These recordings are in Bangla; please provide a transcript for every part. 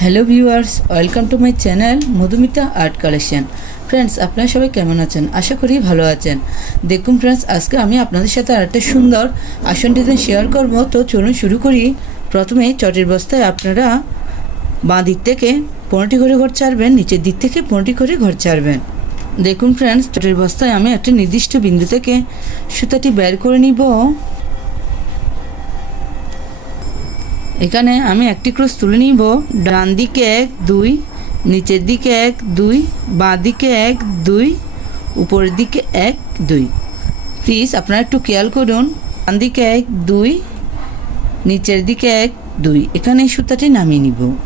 Hello viewers welcome to my channel Madhumita art collection friends আপনারা সবাই কেমন আছেন? আশা করি ভালো আছেন। দেখুন ফ্রেন্ডস আজকে আমি আপনাদের সাথে আরেকটা সুন্দর আসন ডিজাইন শেয়ার করব। তো চলুন শুরু করি। প্রথমে চটের বস্তায় আপনারা বাঁ দিক থেকে পনেরোটি করে ঘর ছাড়বেন, নিচের দিক থেকে পনেরোটি করে ঘর ছাড়বেন। দেখুন ফ্রেন্ডস চটের বস্তায় আমি একটা নির্দিষ্ট বিন্দু থেকে সুতাটি বের করে নিব। এখানে আমি একটি ক্রস তুলে নিব। ডান দিকে এক, দুই, নিচের দিকে এক, দুই, বাঁ দিকে এক, দুই, উপরের দিকে এক, দুই। প্লিজ আপনারা একটু খেয়াল করুন। ডান দিকে এক, দুই, নিচের দিকে এক, দুই। এখানে সুতাটি নামিয়ে নিব।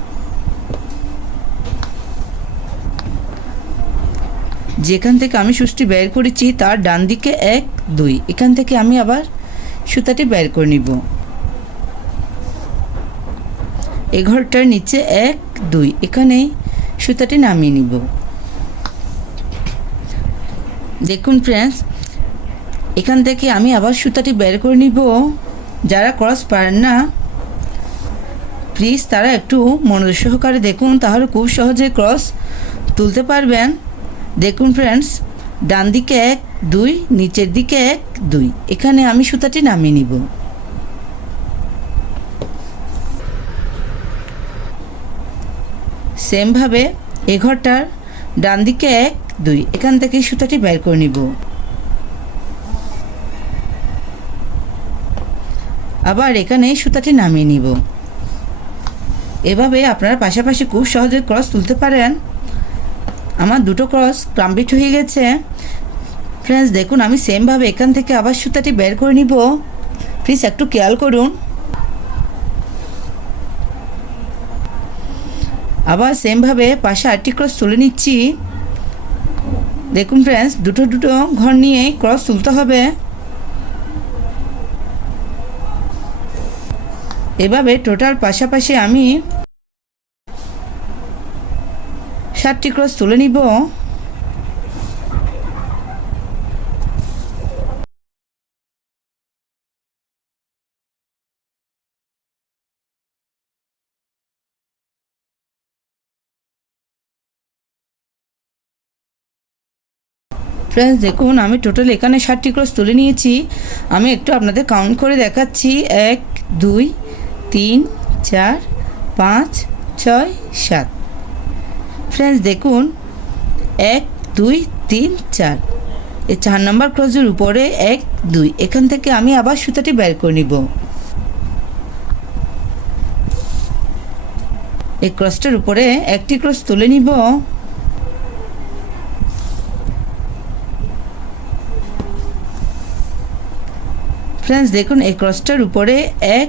যেখান থেকে আমি সুচটি বের করেছি তার ডান দিকে এক, দুই। এখান থেকে আমি আবার সুতাটি বের করে নিব। এ ঘরটার নিচে এক, দুই। এখানে সুতাটি নামিয়ে নিব। দেখুন ফ্রেন্ডস এখান থেকে আমি আবার সুতাটি বের করে নিব। যারা ক্রস পারেন না প্লিজ তারা একটু মনোযোগ সহকারে দেখুন, তাহলে খুব সহজে ক্রস তুলতে পারবেন। দেখুন ফ্রেন্ডস ডান দিকে এক, দুই, নিচের দিকে এক, দুই। এখানে আমি সুতাটি নামিয়ে নিব। সেমভাবে এ ঘরটার ডান দিকে এক, দুই। এখান থেকে সুতাটি বের করে নিব। আবার এখানে সুতাটি নামিয়ে নিব। এভাবে আপনারা পাশাপাশি খুব সহজে ক্রস তুলতে পারেন। আমার দুটো ক্রস কমপ্লিট হয়ে গেছে। ফ্রেন্ডস, দেখুন, আমি সেমভাবে এখান থেকে আবার সুতাটি বের করে নিব। প্লিজ, একটু খেয়াল করুন। আবার সেমভাবে পাশে আটটি ক্রস তুলে নিচ্ছি। দেখুন ফ্রেন্ডস দুটো দুটো ঘর নিয়ে ক্রস তুলতে হবে। এভাবে টোটাল পাশাপাশি আমি সাতটি ক্রস তুলে নিব। ফ্রেন্ডস দেখুন, আমি টোটাল এখানে ষাটটি ক্রস তুলে নিয়েছি। আমি একটু আপনাদের কাউন্ট করে দেখাচ্ছি। এক, দুই, তিন, চার, পাঁচ, ছয়, সাত। ফ্রেন্ডস দেখুন, এক, দুই, তিন, চার। এই চার নম্বর ক্রসের উপরে এক, দুই। এখান থেকে আমি আবার সুতাটি বের করে নিব। এই ক্রসটার উপরে একটি ক্রস তুলে নিব। ফ্রেন্ডস দেখুন, এই ক্রসটার উপরে এক,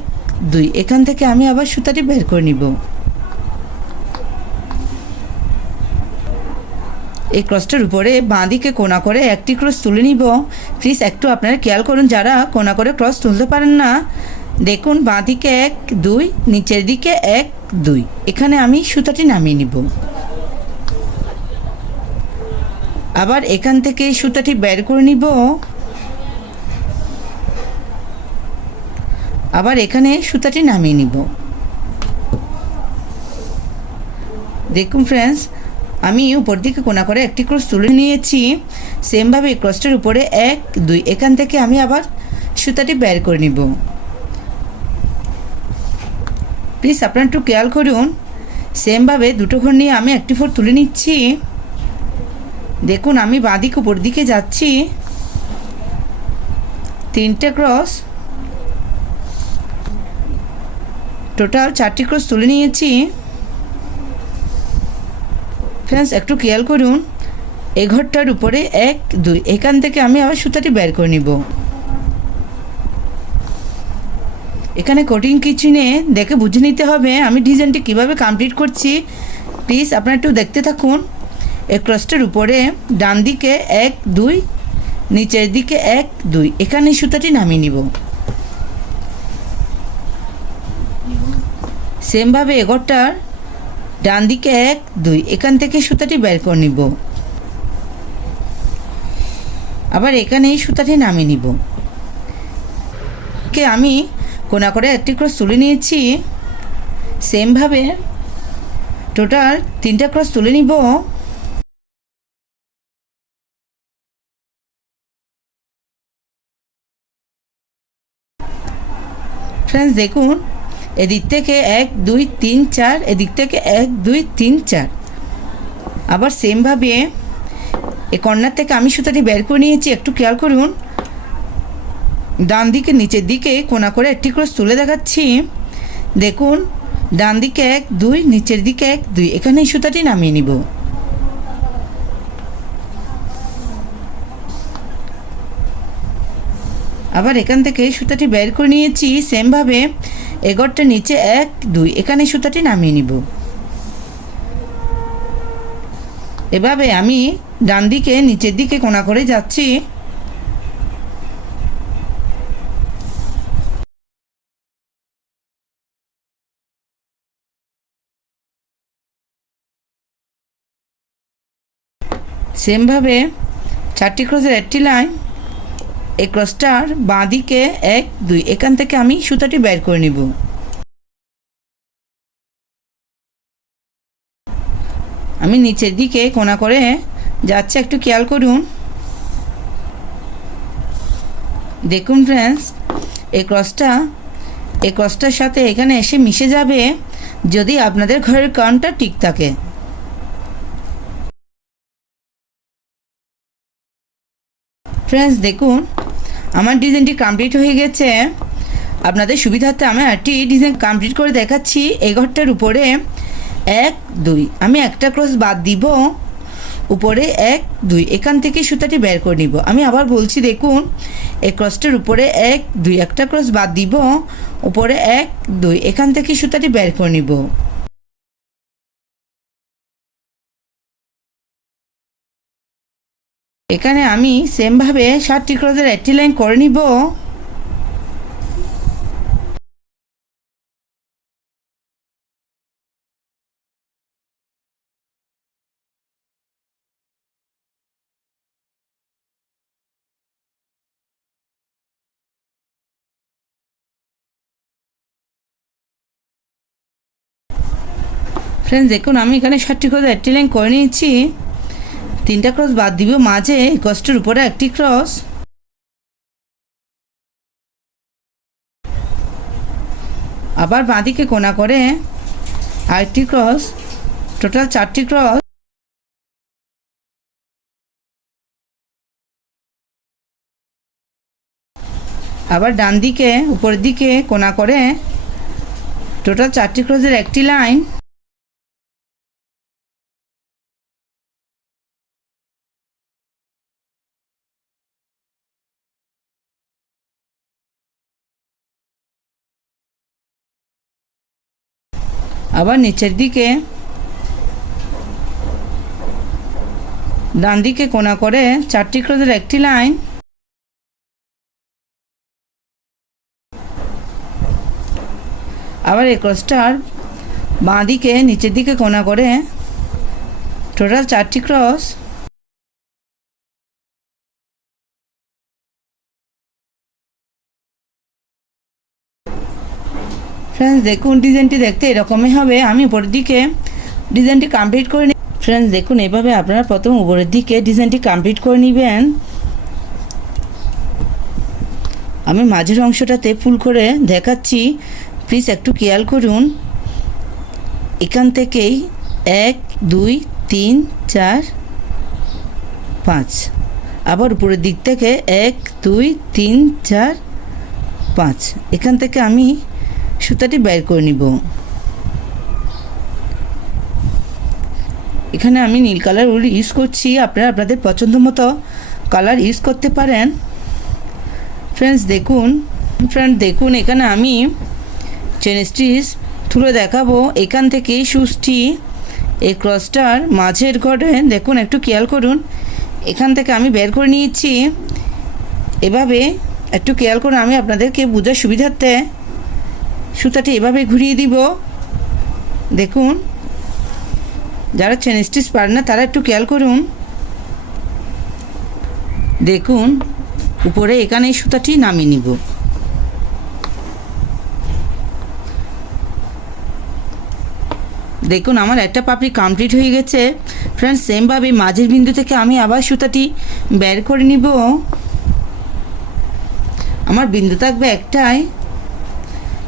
দুই। এখান থেকে আমি আবার সুতাটি বের করে নিব। এই ক্রসটার উপরে বাঁ দিকে কোনা করে একটি ক্রস তুলে নিব। প্লিজ একটু আপনারা খেয়াল করুন, যারা কোনা করে ক্রস তুলতে পারেন না। দেখুন বাঁ দিকে এক, দুই, নিচের দিকে এক, দুই। এখানে আমি সুতাটি নামিয়ে নিব। আবার এখান থেকে সুতাটি বের করে নিব। আবার এখানে সুতাটি নামিয়ে নিব। দেখুন ফ্রেন্ডস আমি উপর দিকে কোনা করে একটি ক্রস তুলে নিয়েছি। সেমভাবে ক্রসটার উপরে এক, দুই, এখান থেকে আমি আবার সুতাটি বের করে নিব। প্লিজ আপনারা একটু খেয়াল করুন সেমভাবে দুটো ঘর নিয়ে আমি একটি ফোর তুলে নিচ্ছি। দেখুন আমি বাঁদিক উপর দিকে যাচ্ছি। তিনটে ক্রস টোটাল চারটি ক্রস তুলে নিয়েছি। ফ্রেন্ডস একটু খেয়াল করুন, এ ঘরটার উপরে এক, দুই, এখান থেকে আমি আবার সুতাটি বের করে নিব। এখানে কোটিং কিচেনে দেখে বুঝে নিতে হবে, আমি ডিজাইনটি কীভাবে কমপ্লিট করছি। প্লিজ আপনারা একটু দেখতে থাকুন এই ক্রসটার উপরে ডান দিকে এক, দুই, নিচের দিকে এক, দুই, এখানে সুতাটি নামিয়ে নিব। সেমভাবে এগরটার ডান দিকে এক, দুই। এখান থেকে সুতাটি বের করে নিব। আবার এখানে এই সুতাটি নামিয়ে নিব। কে আমি কোনা করে একটি ক্রস তুলে নিয়েছি, সেমভাবে টোটাল তিনটা ক্রস তুলে নিব। ফ্রেন্ডস, দেখুন এদিক থেকে এক, দুই, তিন, চার, এদিক থেকে এক, দুই, তিন, চার। আবার সেমভাবে এ কর্নার থেকে আমি সুতাটি বের করে নিয়েছি, একটু খেয়াল করুন। ডান দিকে, নিচের দিকে কোনা করে একটি ক্রস তুলে দেখাচ্ছি। দেখুন, ডান দিকে এক, দুই, নিচের দিকে এক, দুই। এখানে এই সুতাটি নামিয়ে নিব। আবার এখান থেকে সুতাটি বের করে নিয়েছি সেমভাবে এগরটা নিচে এক, দুই। এখানে সুতাটি নামিয়ে নিব। এভাবে আমি ডান দিকে, নিচের দিকে কোনা করে যাচ্ছি। সেমভাবে চারটি ক্রোজের একটি লাইন এই ক্রসটার বাঁ দিকে এক, দুই। এখান থেকে আমি সুতাটি বের করে নিব। আমি নিচের দিকে কোনা করে যাচ্ছে, একটু খেয়াল করুন। দেখুন ফ্রেন্ডস এই ক্রসটা এই ক্রসটার সাথে এখানে এসে মিশে যাবে যদি আপনাদের ঘরের কানটা ঠিক থাকে। ফ্রেন্ডস দেখুন আমার ডিজাইনটি কমপ্লিট হয়ে গেছে। আপনাদের সুবিধার্থে আমি একটি ডিজাইন কমপ্লিট করে দেখাচ্ছি। এই ঘরটার উপরে এক, দুই, আমি একটা ক্রস বাদ দিব। উপরে এক, দুই, এখান থেকে সুতাটি বের করে নিব। আমি আবার বলছি, দেখুন, এই ক্রসটার উপরে এক, দুই, একটা ক্রস বাদ দিব। উপরে এক, দুই, এখান থেকে সুতাটি বের করে নিব। এখানে আমি সেমভাবে ষাটটি ক্রসের একটি লাইন করে নিব। ফ্রেন্ডস দেখুন, আমি এখানে ষাটটি ক্রসের একটি লাইন করে নিয়েছি। তিনটা ক্রস বাদ দিব মাঝে কষ্টের উপরে একটি ক্রস আবার বাঁদিকে কোনা করে আরেকটি ক্রস টোটাল চারটি ক্রস আবার ডান দিকে উপরের দিকে কোনা করে টোটাল চারটি ক্রসের একটি লাইন আবার নিচের দিকে ডান দিকে কোনা করে চারটি ক্রোজের একটি লাইন। আবার এই ক্রসটার বাঁ দিকে, নিচের দিকে কোনা করে টোটাল চারটি ক্রস ফ্রেন্ডস দেখুন ডিজাইনটি দেখতে এরকমই হবে। আমি উপরের দিকে ডিজাইনটি কমপ্লিট করে নিই ফ্রেন্ডস দেখুন, এভাবে আপনারা প্রথম উপরের দিকে ডিজাইনটি কমপ্লিট করে নেবেন। আমি মাঝের অংশটাতে ফুল করে দেখাচ্ছি। প্লিজ একটু খেয়াল করুন। এখান থেকেই এক, দুই, তিন, চার, পাঁচ। আবার উপরের দিক থেকে এক, দুই, তিন, চার, পাঁচ। এখান থেকে আমি সুতাটি বের করে নিব। এখানে আমি নীল কালার উল ইউজ করছি। আপনারা আপনাদের পছন্দ মতো কালার ইউজ করতে পারেন। ফ্রেন্ডস, দেখুন, ফ্রেন্ড, দেখুন, এখানে আমি চেন স্টিচ তুলে দেখাবো। এখান থেকে সুচটি, এই ক্রসটার মাঝের ঘরে, দেখুন, একটু খেয়াল করুন। এখান থেকে আমি বের করে নিয়েছি। এভাবে একটু খেয়াল করে আমি আপনাদেরকে বোঝার সুবিধার্থে সুতাটি এভাবে ঘুরিয়ে দিব। দেখুন। যারা চেন স্টিচ পারে না, তারা একটু খেয়াল করুন। দেখুন, উপরে এখানে সুতাটি নামিয়ে নিব। দেখুন, আমার একটা পাপড়ি কমপ্লিট হয়ে গেছে। ফ্রেন্ডস সেমভাবে মাঝের বিন্দু থেকে আমি আবার সুতাটি বের করে নিব। আমার বিন্দু থাকবে একটাই।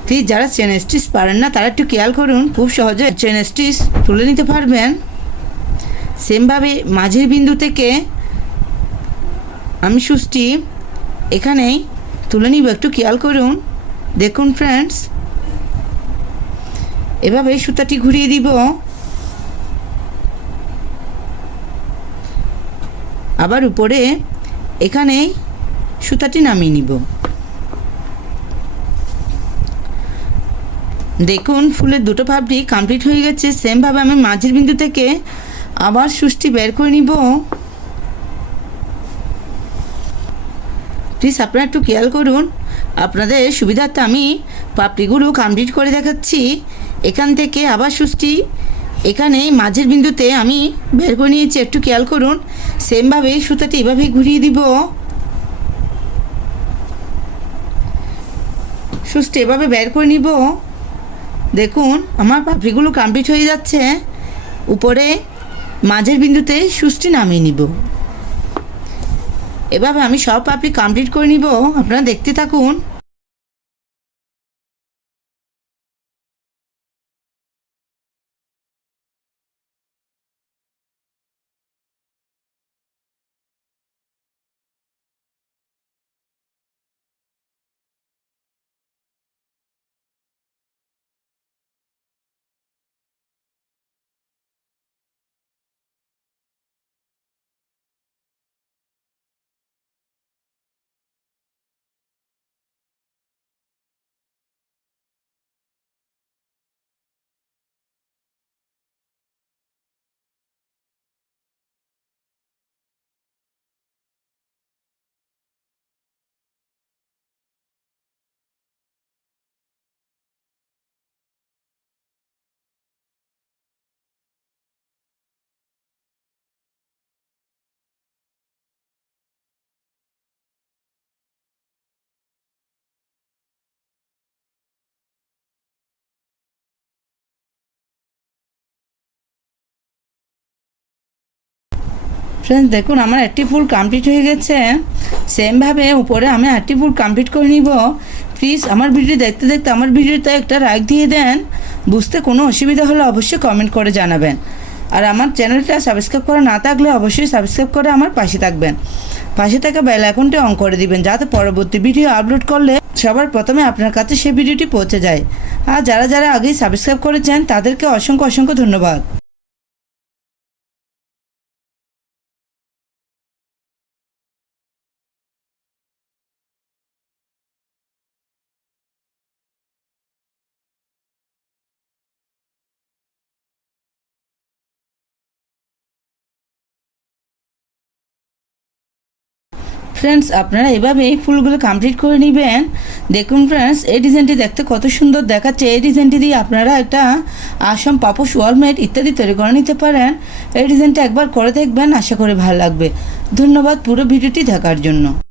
প্লিজ যারা চেন স্টিচ পারেন না, তারা একটু খেয়াল করুন, খুব সহজে চেন স্টিচ তুলে নিতে পারবেন। সেমভাবে মাঝের বিন্দু থেকে আমি সুষ্টি এখানেই তুলে নিব, একটু খেয়াল করুন। দেখুন ফ্রেন্ডস এভাবে সুতাটি ঘুরিয়ে দিব। আবার উপরে এখানে সুতাটি নামিয়ে নিব। দেখুন, ফুলের দুটো ভাবটি কমপ্লিট হয়ে গেছে। সেমভাবে আমি মাঝের বিন্দু থেকে আবার সুষ্টি বের করে নিব। প্লিজ আপনারা একটু খেয়াল করুন। আপনাদের সুবিধার্থে আমি পাপড়িগুলো কমপ্লিট করে দেখাচ্ছি। এখান থেকে আবার সুষ্টি, এখানে মাঝের বিন্দুতে আমি বের করে নিয়েছি। একটু খেয়াল করুন। সেমভাবে সুতাটি এভাবে ঘুরিয়ে দিব। সুষ্টি এভাবে বের করে নিব। দেখুন, আমার পাপড়িগুলো কমপ্লিট হয়ে যাচ্ছে। উপরে মাঝের বিন্দুতে সুষ্টি নামিয়ে নিব। এভাবে আমি সব পাপড়ি কমপ্লিট করে নিব। আপনারা দেখতে থাকুন। ফ্রেন্ডস দেখুন, আমার একটি ফুল কমপ্লিট হয়ে গেছে। সেমভাবে উপরে আমি একটি ফুল কমপ্লিট করে নিব। প্লিজ আমার ভিডিও দেখতে দেখতে আমার ভিডিওতে একটা লাইক দিয়ে দেন। বুঝতে কোনো অসুবিধা হলে অবশ্যই কমেন্ট করে জানাবেন। আর আমার চ্যানেলটা সাবস্ক্রাইব করা না থাকলে অবশ্যই সাবস্ক্রাইব করে আমার পাশে থাকবেন। পাশে থাকা বেল আইকনটি অন করে দিবেন, যাতে পরবর্তী ভিডিও আপলোড করলে সবার প্রথমে আপনার কাছে সেই ভিডিওটি পৌঁছে যায়। আর যারা যারা আগেই সাবস্ক্রাইব করেছেন, তাদেরকে অসংখ্য অসংখ্য ধন্যবাদ। ফ্রেন্ডস আপনারা এভাবে ফুলগুলো কমপ্লিট করে নেবেন। দেখুন ফ্রেন্ডস এই ডিজাইনটি দেখতে কত সুন্দর দেখাচ্ছে। এই ডিজাইনটি দিয়ে আপনারা একটা আসাম পাপোশ ওয়ালমেট ইত্যাদি তৈরি করে নিতে পারেন। এই ডিজাইনটা একবার করে দেখবেন, আশা করি ভালো লাগবে। ধন্যবাদ, পুরো ভিডিওটি দেখার জন্য।